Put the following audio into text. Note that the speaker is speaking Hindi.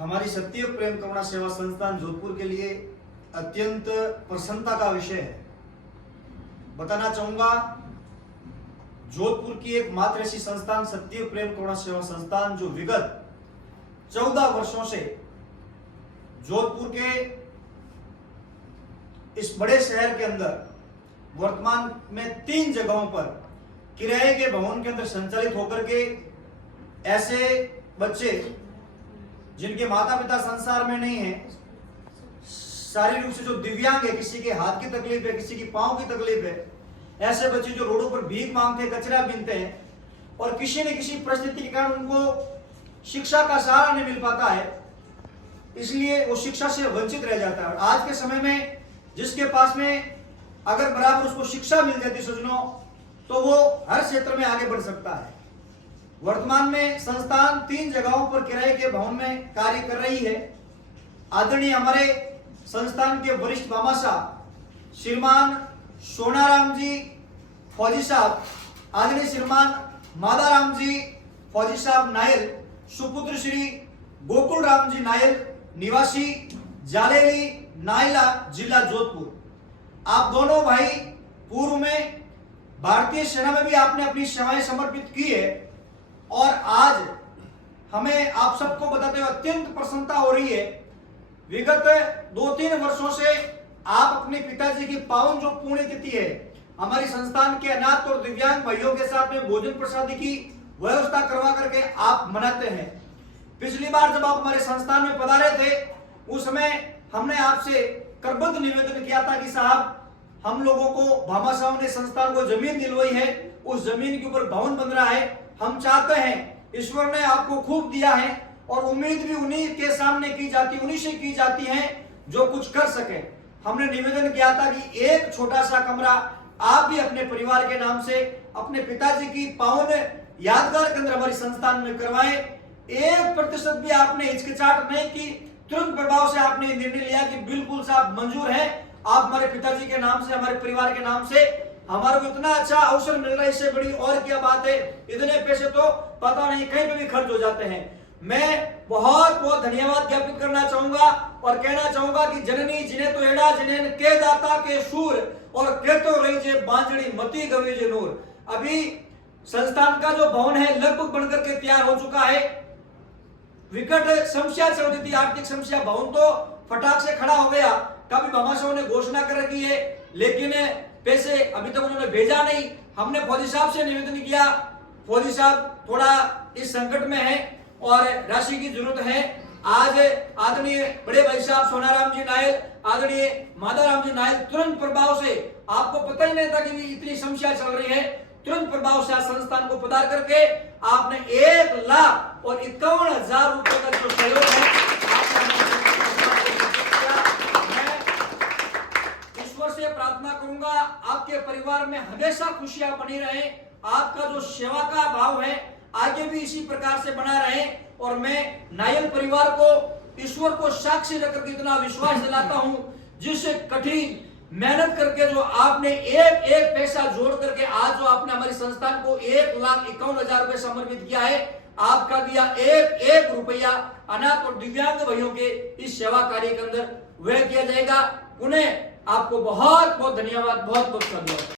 हमारी सत्य प्रेम करुणा सेवा संस्थान जोधपुर के लिए अत्यंत प्रसन्नता का विषय है। बताना चाहूंगा, जोधपुर की एकमात्र ऐसी संस्थान सत्य प्रेम करुणा सेवा संस्थान जो विगत 14 वर्षों से जोधपुर के इस बड़े शहर के अंदर वर्तमान में 3 जगहों पर किराए के भवन के अंदर संचालित होकर के ऐसे बच्चे जिनके माता पिता संसार में नहीं है, शारीरिक रूप से जो दिव्यांग है, किसी के हाथ की तकलीफ है, किसी की पांव की तकलीफ है, ऐसे बच्चे जो रोडों पर भीख मांगते हैं, कचरा बीनते हैं और किसी न किसी परिस्थिति के कारण उनको शिक्षा का सहारा नहीं मिल पाता है, इसलिए वो शिक्षा से वंचित रह जाता है। और आज के समय में जिसके पास में अगर बराबर उसको शिक्षा मिल जाती सज्जनों, तो वो हर क्षेत्र में आगे बढ़ सकता है। वर्तमान में संस्थान 3 जगहों पर किराए के भवन में कार्य कर रही है। आदरणीय हमारे संस्थान के वरिष्ठ भामाशाह श्रीमान सोनाराम जी फौजी साहब, आदरणीय श्रीमान मादाराम जी फौजी साहब नायल, सुपुत्र श्री गोकुल राम जी नायल, निवासी जालेली नायला, जिला जोधपुर। आप दोनों भाई पूर्व में भारतीय सेना में भी आपने अपनी सेवाएं समर्पित की है और आज हमें आप सबको बताते हुए अत्यंत प्रसन्नता हो रही है। विगत 2-3 वर्षों से आप अपने पिताजी की पावन जो पुण्यतिथि है, हमारी संस्थान के अनाथ और दिव्यांग भाइयों के साथ में भोजन प्रसादी की व्यवस्था करवा करके आप मनाते हैं। पिछली बार जब आप हमारे संस्थान में पधारे थे, उस समय हमने आपसे करबद्ध निवेदन किया था कि साहब, हम लोगों को भामाशाह ने संस्थान को जमीन दिलवाई है, उस जमीन के ऊपर भवन बन रहा है, हम चाहते हैं, ईश्वर ने आपको खूब दिया है और उम्मीद भी उन्हीं के सामने की जाती, उन्हीं से की जाती है जो कुछ कर सके। हमने निवेदन किया था कि एक छोटा सा कमरा आप भी अपने परिवार के नाम से अपने पिताजी की पावन यादगार केंद्र हमारी संस्थान में करवाएं। 1% भी आपने हिचकिचाहट नहीं की, तुरंत प्रभाव से आपने निर्णय लिया कि बिल्कुल साहब मंजूर है, आप हमारे पिताजी के नाम से, हमारे परिवार के नाम से, हमारे को इतना अच्छा अवसर मिल रहा है, इससे बड़ी और क्या बात है। इतने पैसे तो पता नहीं कहीं पे भी खर्च हो जाते हैं। मैं बहुत बहुत धन्यवाद ज्ञापित करना चाहूंगा और कहना चाहूंगा कि जननी जिन्हें तो एड़ा जिन्हें के दाता के सूर और के तो रही जे बांझड़ी मती गवी जे नूर। अभी संस्थान का जो भवन है लगभग बनकर के तैयार हो चुका है। विकट समस्या चल रही थी, आर्थिक समस्या, भवन तो फटाक से खड़ा हो गया। कभी भामाशाह ने घोषणा कर रखी है, लेकिन पैसे अभी तक उन्होंने भेजा नहीं। हमने फौजी साहब से निवेदन किया, फौजी साहब थोड़ा इस संकट में है और राशि की जरूरत है। आज आदरणीय बड़े भाई साहब सोनाराम जी नायल, आदरणीय मादाराम जी नायल तुरंत प्रभाव से, आपको पता ही नहीं था कि इतनी समस्या चल रही है, तुरंत प्रभाव से संस्थान को पधार करके आपने 1,51,000 रुपए का जो सहयोग है, मैं ईश्वर से प्रार्थना करूंगा आपके परिवार में हमेशा खुशियां बनी रहे। आपका जो सेवा का भाव है आगे भी इसी प्रकार से बना रहे और मैं नायल परिवार को, ईश्वर को साक्षी रखकर इतना विश्वास दिलाता हूं, जिससे कठिन मेहनत करके जो आपने एक पैसा जोड़ करके आज जो आपने हमारी संस्थान को 1,51,000 रुपए समर्पित किया है, आपका दिया एक रुपया अनाथ और दिव्यांग भाइयों के इस सेवा कार्य के अंदर व्यय किया जाएगा। उन्हें आपको बहुत बहुत धन्यवाद, बहुत बहुत धन्यवाद।